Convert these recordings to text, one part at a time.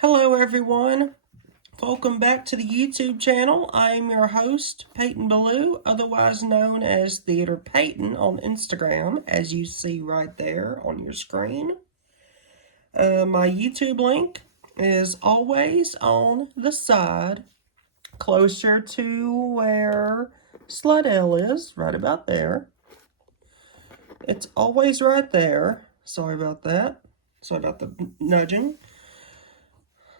Hello everyone, welcome back to the YouTube channel. I am your host, Peyton Ballou, otherwise known as Theater Peyton on Instagram, as you see right there on your screen. My YouTube link is always on the side, closer to where Sludell is, right about there. It's always right there. Sorry about that. Sorry about the nudging.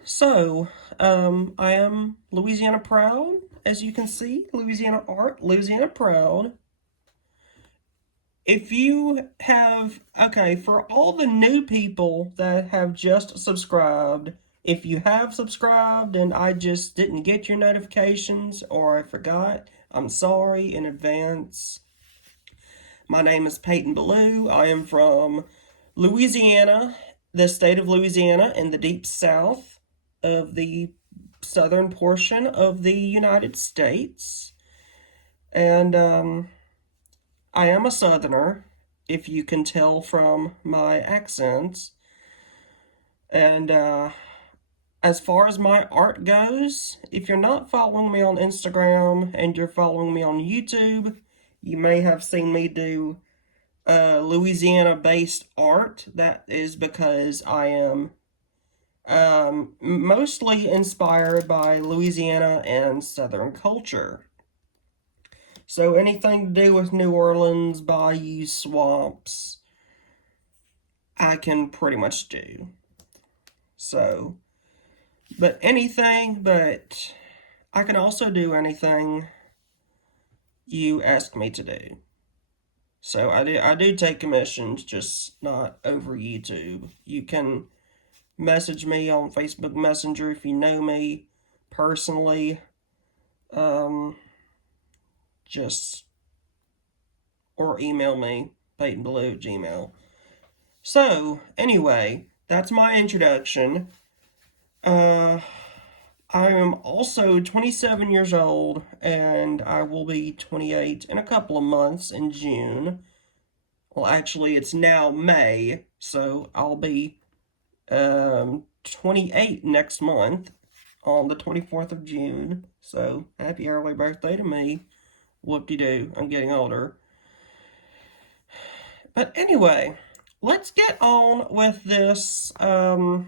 So, I am Louisiana proud, as you can see. Louisiana art, Louisiana proud. If you have, okay, for all the new people that have just subscribed, if you have subscribed and I just didn't get your notifications or I forgot, I'm sorry in advance. My name is Peyton Ballou. I am from Louisiana, the state of Louisiana in the deep south of the southern portion of the United States. And I am a southerner, if you can tell from my accent. And as far as my art goes, if you're not following me on Instagram and you're following me on YouTube, you may have seen me do Louisiana-based art. That is because I am mostly inspired by Louisiana and Southern culture. So anything to do with New Orleans, bayous, swamps, I can pretty much do. So, but I can also do anything you ask me to do. So I do take commissions, just not over YouTube. You can message me on Facebook Messenger if you know me personally. Or email me, PeytonBlue@gmail. So, anyway, that's my introduction. I am also 27 years old, and I will be 28 in a couple of months in June. Well, actually, it's now May, so I'll be 28 next month on the 24th of June. So, happy early birthday to me. Whoop-de-doo, I'm getting older. But anyway, let's get on with this unboxing,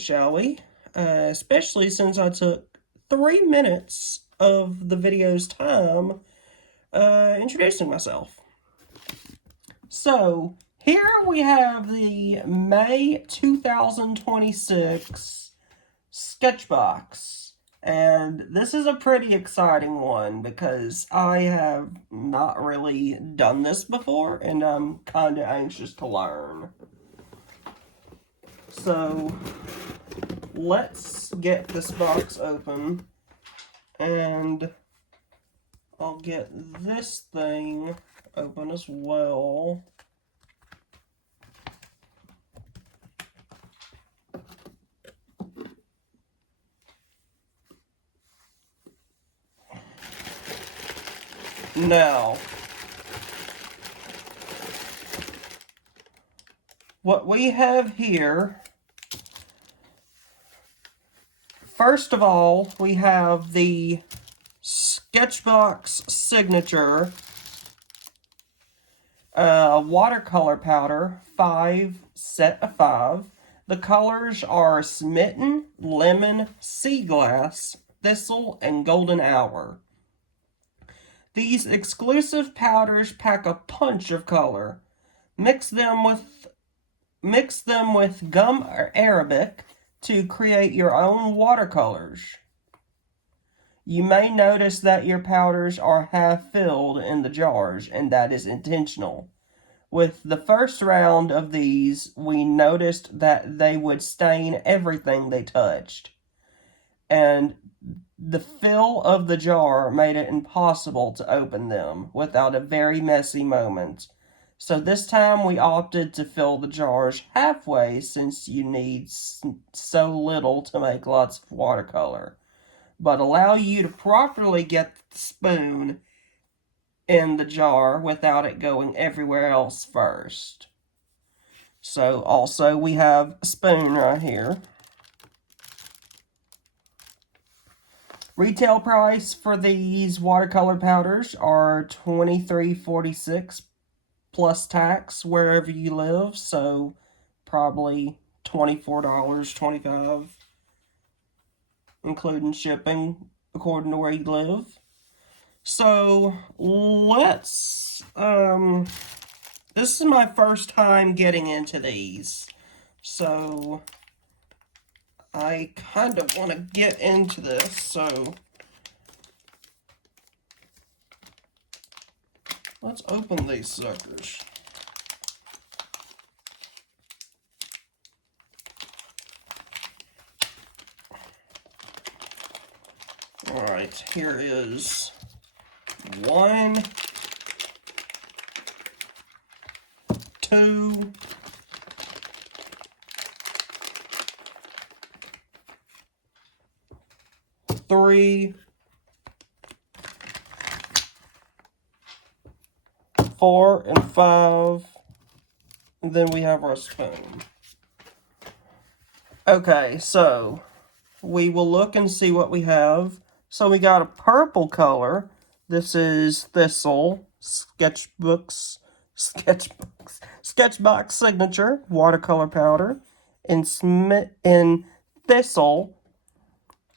shall we? Especially since I took 3 minutes of the video's time introducing myself. So, here we have the May 2026 SketchBox. And this is a pretty exciting one because I have not really done this before and I'm kind of anxious to learn. So, let's get this box open and I'll get this thing open as well. Now, what we have here, first of all, we have the SketchBox signature watercolor powder, set of 5. The colors are Smitten, Lemon, Sea Glass, Thistle, and Golden Hour. These exclusive powders pack a punch of color. Mix them with gum arabic to create your own watercolors. You may notice that your powders are half filled in the jars, and that is intentional. With the first round of these, we noticed that they would stain everything they touched. And the fill of the jar made it impossible to open them without a very messy moment. So this time we opted to fill the jars halfway since you need so little to make lots of watercolor, but allow you to properly get the spoon in the jar without it going everywhere else first. So also we have a spoon right here. Retail price for these watercolor powders are $23.46 plus tax wherever you live, so probably $24.25 including shipping according to where you live. So let's this is my first time getting into these, so I kind of want to get into this. So let's open these suckers. Alright, here is 1, 2, 3, 4, and 5. And then we have our spoon. Okay, so we will look and see what we have. So we got a purple color. This is Thistle SketchBox Signature watercolor powder. In Thistle,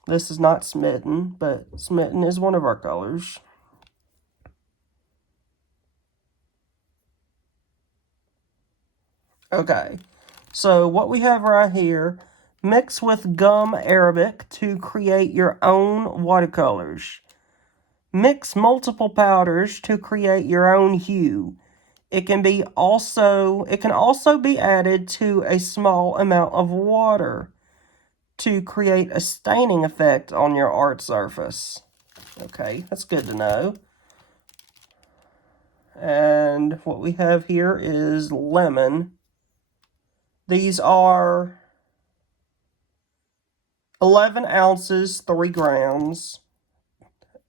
this is not Smitten, but Smitten is one of our colors. Okay, so what we have right here, mix with gum arabic to create your own watercolors. Mix multiple powders to create your own hue. It can also be added to a small amount of water to create a staining effect on your art surface. Okay, that's good to know. And what we have here is lemon. These are 11 ounces, 3 grams.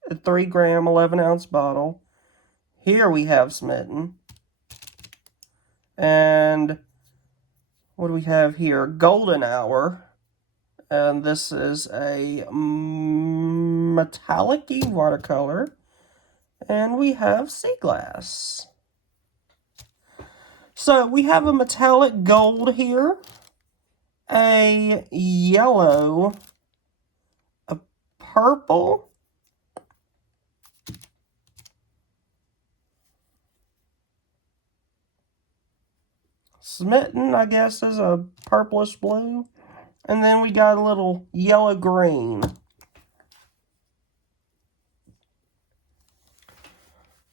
A 3 gram, 11 ounce bottle. Here we have Smitten. And what do we have here? Golden Hour. And this is a metallic-y watercolor. And we have Sea Glass. So we have a metallic gold here, a yellow, a purple, Smitten, I guess, is a purplish blue, and then we got a little yellow green.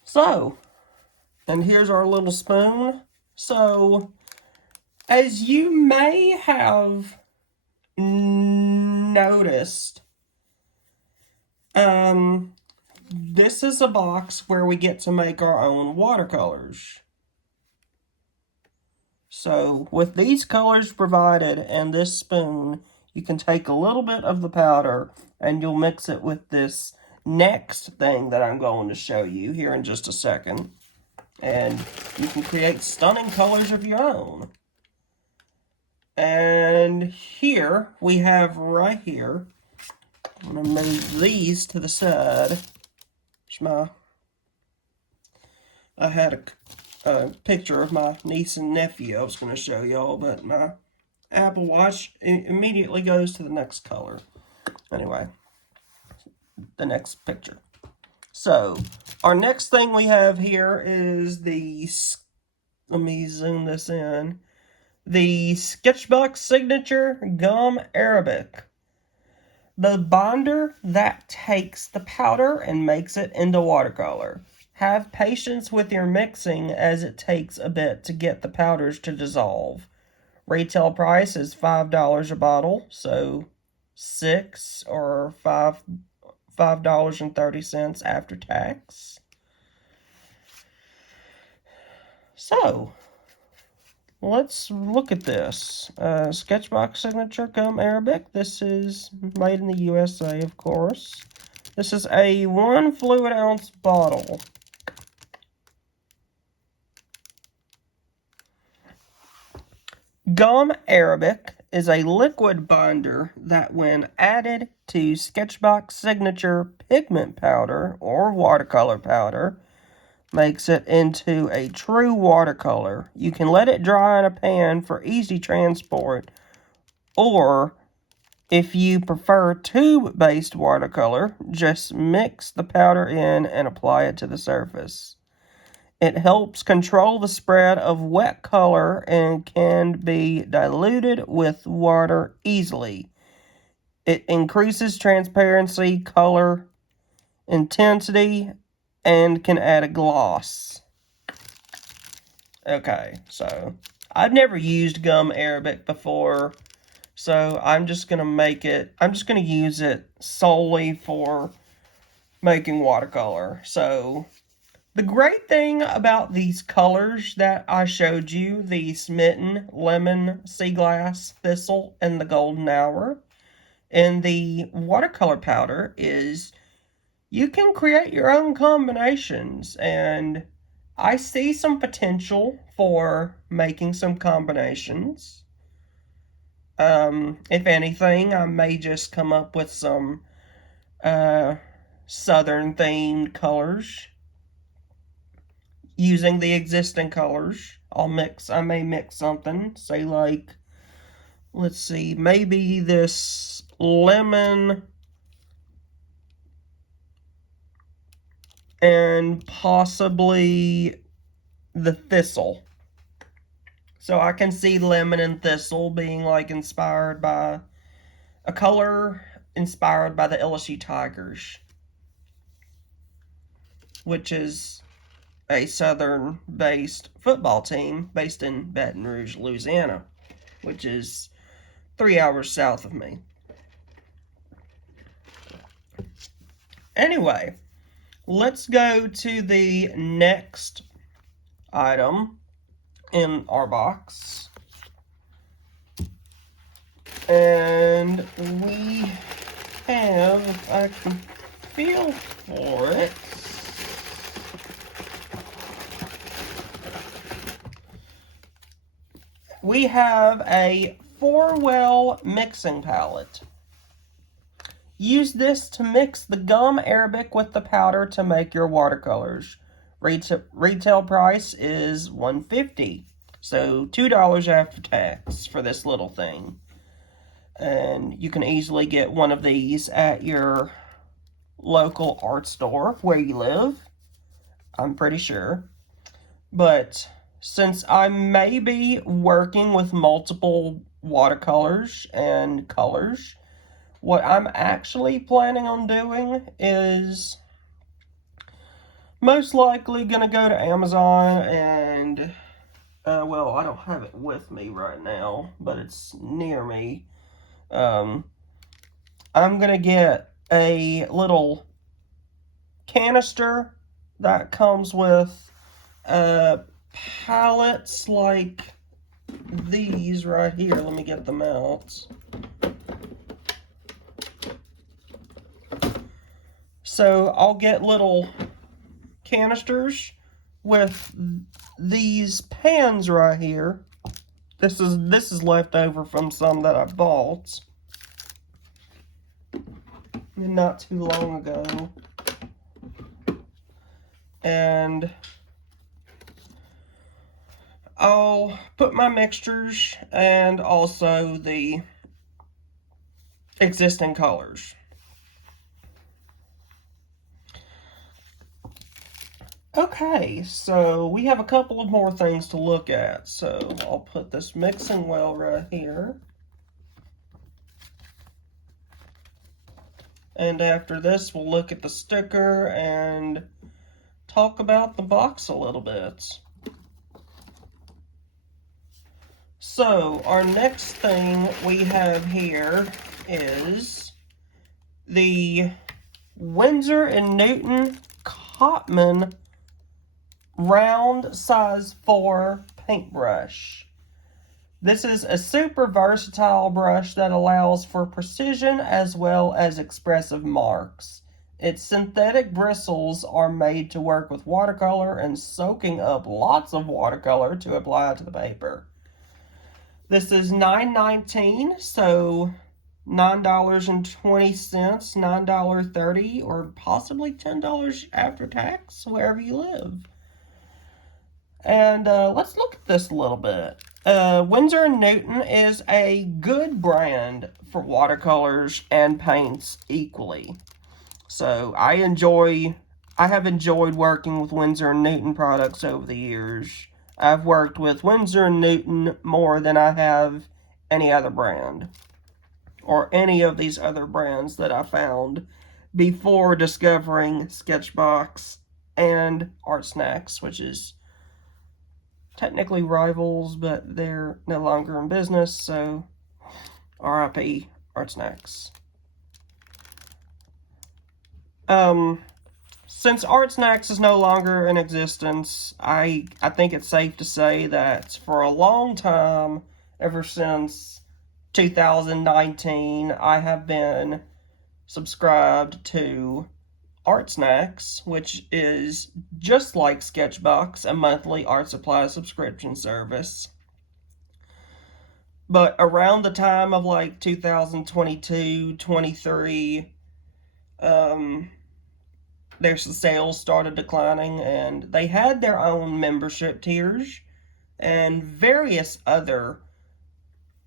So, and here's our little spoon. So, as you may have noticed, this is a box where we get to make our own watercolors. So, with these colors provided and this spoon, you can take a little bit of the powder and you'll mix it with this next thing that I'm going to show you here in just a second. And you can create stunning colors of your own. And here, we have right here, I'm going to move these to the side. I had a picture of my niece and nephew I was going to show y'all, but my Apple Watch immediately goes to the next color. Anyway, the next picture. So, our next thing we have here is let me zoom this in, the SketchBox Signature Gum Arabic. The binder that takes the powder and makes it into watercolor. Have patience with your mixing as it takes a bit to get the powders to dissolve. Retail price is $5 a bottle, so $6 or $5.30 after tax. So, let's look at this. SketchBox Signature Gum Arabic. This is made in the USA, of course. This is a 1 fluid ounce bottle. Gum Arabic is a liquid binder that, when added to SketchBox signature pigment powder or watercolor powder, makes it into a true watercolor. You can let it dry in a pan for easy transport, or if you prefer tube-based watercolor, just mix the powder in and apply it to the surface. It helps control the spread of wet color and can be diluted with water easily. It increases transparency, color, intensity, and can add a gloss. Okay, so I've never used Gum Arabic before, so I'm just going to use it solely for making watercolor. So the great thing about these colors that I showed you, the Smitten, Lemon, Sea Glass, Thistle, and the Golden Hour, and the watercolor powder is you can create your own combinations, and I see some potential for making some combinations. If anything, I may just come up with some southern themed colors using the existing colors. I may mix something, say like, let's see, maybe this lemon and possibly the thistle. So I can see lemon and thistle being like inspired by a color inspired by the LSU Tigers, which is a southern-based football team based in Baton Rouge, Louisiana, which is 3 hours south of me. Anyway, let's go to the next item in our box. And we have, if I can feel for it, we have a 4-well mixing palette. Use this to mix the Gum Arabic with the powder to make your watercolors. Retail price is $1.50, so $2 after tax for this little thing. And you can easily get one of these at your local art store where you live, I'm pretty sure. But since I may be working with multiple watercolors and colors, what I'm actually planning on doing is most likely going to go to Amazon and, well, I don't have it with me right now, but it's near me. I'm going to get a little canister that comes with palettes like these right here. Let me get them out. So I'll get little canisters with these pans right here. This is left over from some that I bought not too long ago. And I'll put my mixtures and also the existing colors. Okay, so we have a couple of more things to look at. So I'll put this mixing well right here. And after this, we'll look at the sticker and talk about the box a little bit. So our next thing we have here is the Winsor and Newton Cotman round size 4 paintbrush. This is a super versatile brush that allows for precision as well as expressive marks. Its synthetic bristles are made to work with watercolor and soaking up lots of watercolor to apply to the paper. This is $9.19, so $9.20, $9.30, or possibly $10 after tax, wherever you live. And let's look at this a little bit. Winsor and Newton is a good brand for watercolors and paints equally. So I have enjoyed working with Winsor and Newton products over the years. I've worked with Winsor and Newton more than I have any other brand, or any of these other brands that I found before discovering SketchBox and Art Snacks, which is technically rivals, but they're no longer in business, so RIP Art Snacks. Since Art Snacks is no longer in existence, I think it's safe to say that for a long time, ever since 2019, I have been subscribed to Art Snacks, which is just like SketchBox, a monthly art supply subscription service. But around the time of like 2022, 23, their sales started declining, and they had their own membership tiers and various other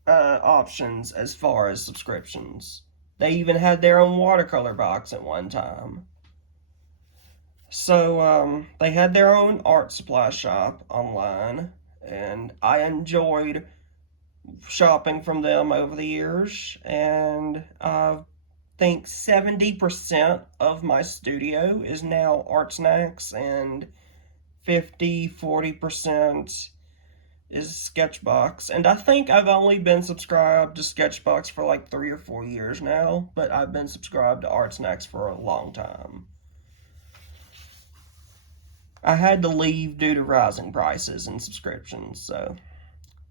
options as far as subscriptions. They even had their own watercolor box at one time. So they had their own art supply shop online, and I enjoyed shopping from them over the years, and I think 70% of my studio is now Art Snacks, and 40% is SketchBox. And I think I've only been subscribed to SketchBox for like 3 or 4 years now, but I've been subscribed to Art Snacks for a long time. I had to leave due to rising prices and subscriptions, so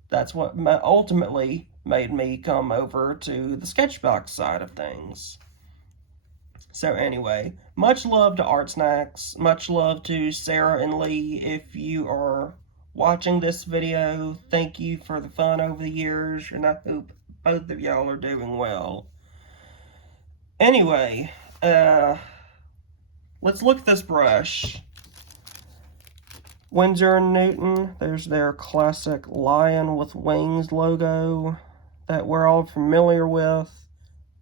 that's what ultimately made me come over to the SketchBox side of things. So anyway, much love to Art Snacks, much love to Sarah and Lee. If you are watching this video, thank you for the fun over the years, and I hope both of y'all are doing well. Anyway, let's look at this brush. Winsor and Newton, there's their classic lion with wings logo that we're all familiar with.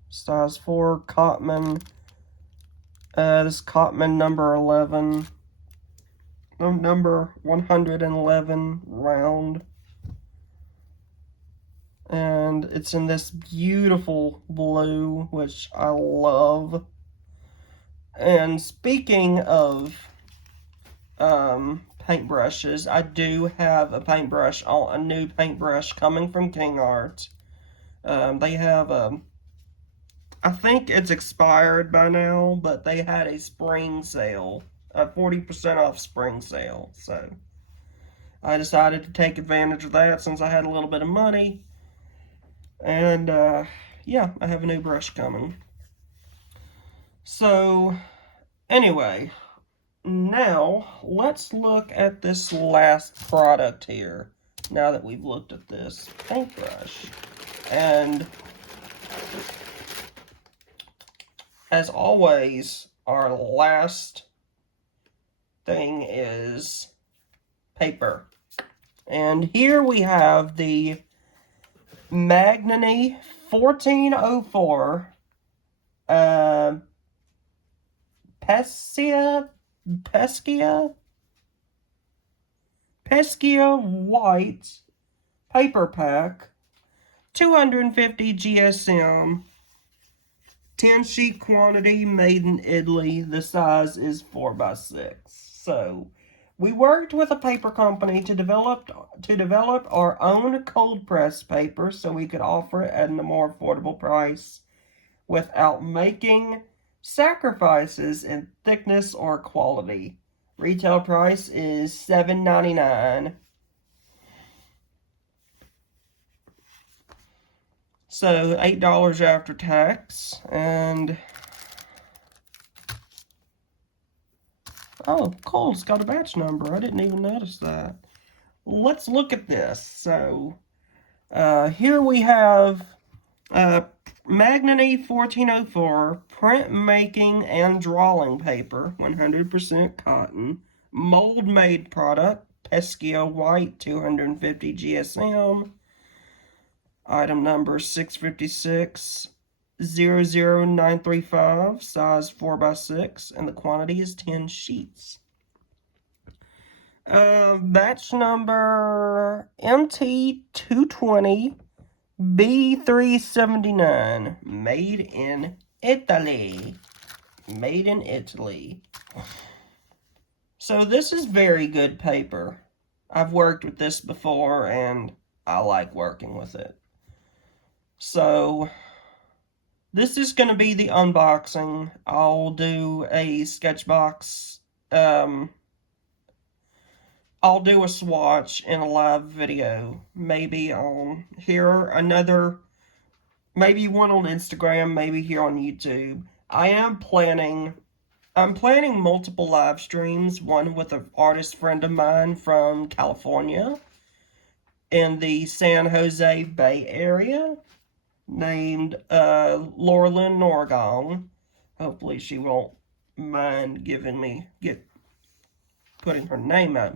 Size 4 Cotman. This Cotman number 11. Number 111 round. And it's in this beautiful blue, which I love. And speaking of paintbrushes, I do have a new paintbrush coming from King Art. They have I think it's expired by now, but they had a spring sale, a 40% off spring sale. So I decided to take advantage of that since I had a little bit of money. And yeah, I have a new brush coming. So anyway, now let's look at this last product here, now that we've looked at this paintbrush. And as always, our last thing is paper. And here we have the Magnani 1404 Pescia white paper pack, 250 GSM, 10 sheet quantity, made in Italy. The size is 4x6. So we worked with a paper company to develop our own cold press paper so we could offer it at a more affordable price without making sacrifices in thickness or quality. Retail price is $7.99. So $8 after tax. And oh, Cole's got a batch number. I didn't even notice that. Let's look at this. So Here we have Magnani 1404 printmaking and drawing paper, 100% cotton, mold made product, Pescia White 250 GSM, item number 656-00935, size 4x6, and the quantity is 10 sheets. Batch number MT220 B379, made in Italy. Made in Italy. So this is very good paper. I've worked with this before and I like working with it. So this is going to be the unboxing. I'll do a SketchBox, I'll do a swatch in a live video, maybe on here, maybe one on Instagram, maybe here on YouTube. I'm planning multiple live streams, one with an artist friend of mine from California in the San Jose Bay Area named Laurelyn Norgong. Hopefully she won't mind putting her name out.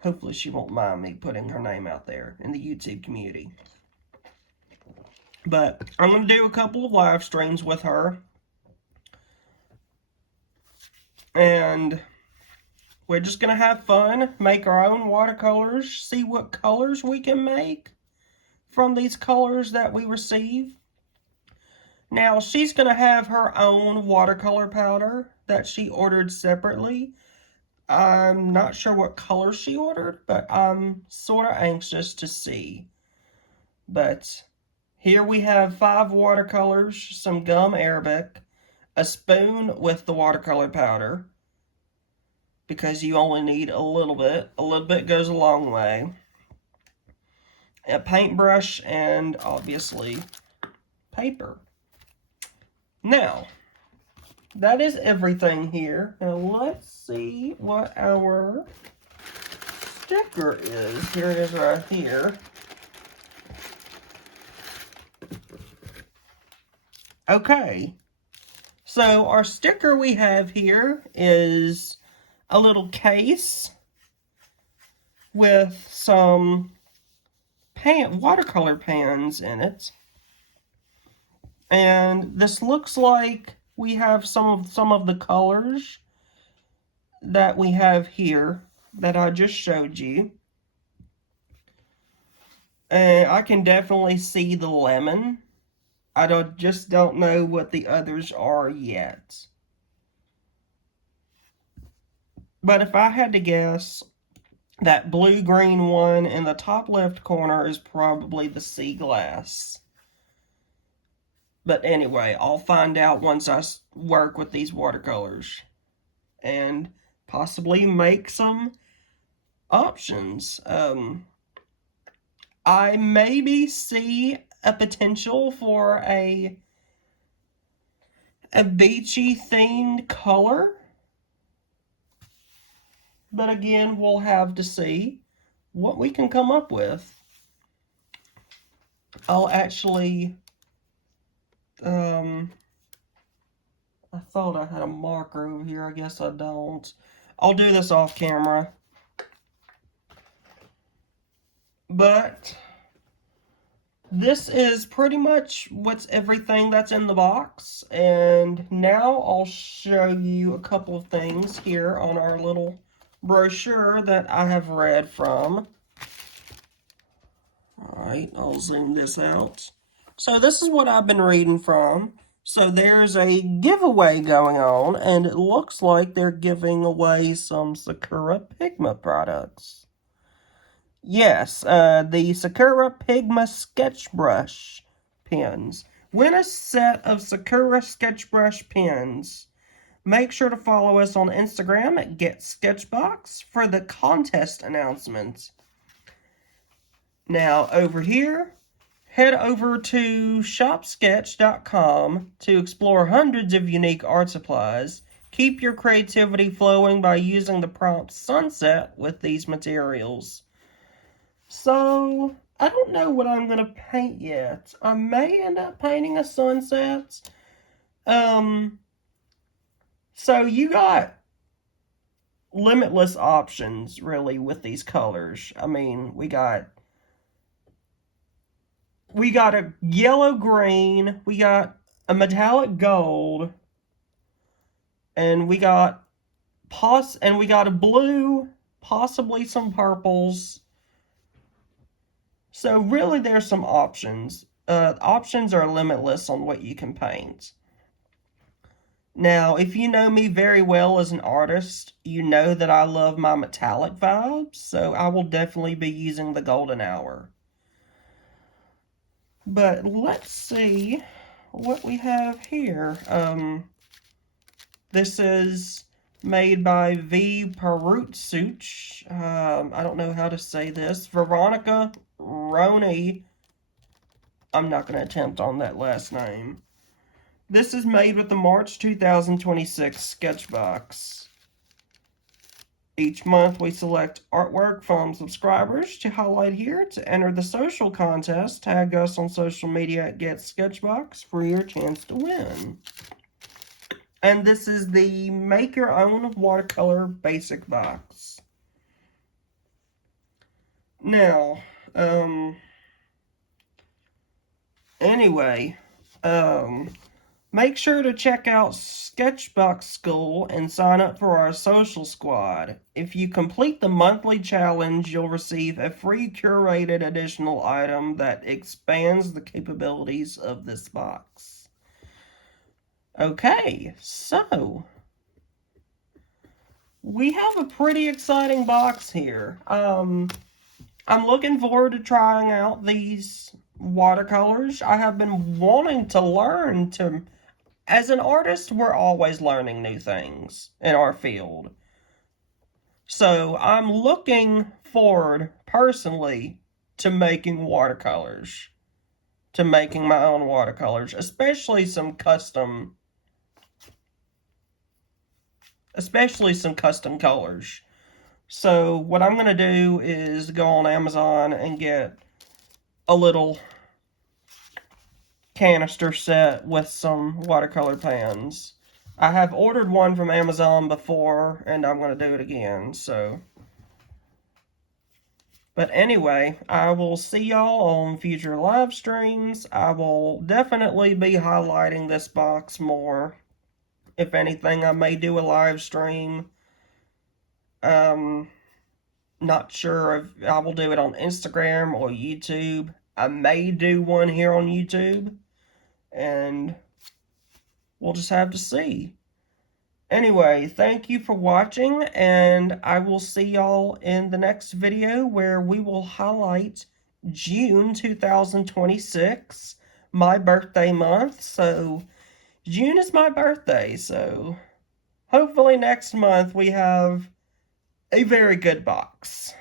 Hopefully she won't mind me putting her name out there in the YouTube community. But I'm going to do a couple of live streams with her. And we're just going to have fun, make our own watercolors, see what colors we can make from these colors that we receive. Now, she's going to have her own watercolor powder that she ordered separately. I'm not sure what color she ordered, but I'm sort of anxious to see. But here we have 5 watercolors, some gum Arabic, a spoon with the watercolor powder, because you only need a little bit. A little bit goes a long way. A paintbrush, and obviously paper. Now, that is everything here. Now let's see what our sticker is. Here it is right here. Okay, so our sticker we have here is a little case with some watercolor pans in it. And this looks like we have some of the colors that we have here that I just showed you. And I can definitely see the lemon. I just don't know what the others are yet. But if I had to guess, that blue-green one in the top left corner is probably the sea glass. But anyway, I'll find out once I work with these watercolors and possibly make some options. I maybe see a potential for a beachy themed color. But again, we'll have to see what we can come up with. I'll actually, I thought I had a marker over here. I guess I don't. I'll do this off camera. But this is pretty much everything that's in the box. And now I'll show you a couple of things here on our little brochure that I have read from. Alright, I'll zoom this out. So this is what I've been reading from. So there's a giveaway going on, and it looks like they're giving away some Sakura Pigma products. Yes, the Sakura Pigma sketch brush pens. Win a set of Sakura sketch brush pens. Make sure to follow us on Instagram at GetSketchBox for the contest announcements. Now, over here, head over to shopsketch.com to explore hundreds of unique art supplies. Keep your creativity flowing by using the prompt sunset with these materials. So, I don't know what I'm going to paint yet. I may end up painting a sunset. So you got limitless options, really, with these colors. I mean, we got a yellow green, we got a metallic gold, and we got a blue, possibly some purples. So really there's some options. Options are limitless on what you can paint. Now, if you know me very well as an artist, you know that I love my metallic vibes, so I will definitely be using the golden hour. But let's see what we have here. This is made by V. Perutsuch. I don't know how to say this. Veronica Roney. I'm not going to attempt on that last name. This is made with the March 2026 SketchBox. Each month we select artwork from subscribers to highlight here. To enter the social contest, tag us on social media at GetSketchBox for your chance to win. And this is the Make Your Own Watercolor Basic Box. Now, anyway, make sure to check out SketchBox School and sign up for our social squad. If you complete the monthly challenge, you'll receive a free curated additional item that expands the capabilities of this box. Okay, so we have a pretty exciting box here. I'm looking forward to trying out these watercolors. I have been wanting to learn to... As an artist, we're always learning new things in our field. So I'm looking forward, personally, to making watercolors. To making my own watercolors, especially some custom colors. So what I'm going to do is go on Amazon and get a little canister set with some watercolor pans. I have ordered one from Amazon before, and I'm going to do it again, so. But anyway, I will see y'all on future live streams. I will definitely be highlighting this box more. If anything, I may do a live stream. Not sure if I will do it on Instagram or YouTube. I may do one here on YouTube, and we'll just have to see. Anyway, thank you for watching, and I will see y'all in the next video where we will highlight June 2026, my birthday month. So June is my birthday, so hopefully next month we have a very good box.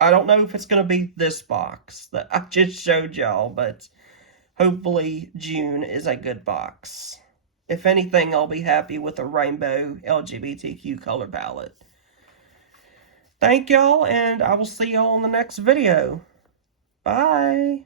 I don't know if it's going to be this box that I just showed y'all, but hopefully June is a good box. If anything, I'll be happy with a rainbow LGBTQ color palette. Thank y'all, and I will see y'all in the next video. Bye!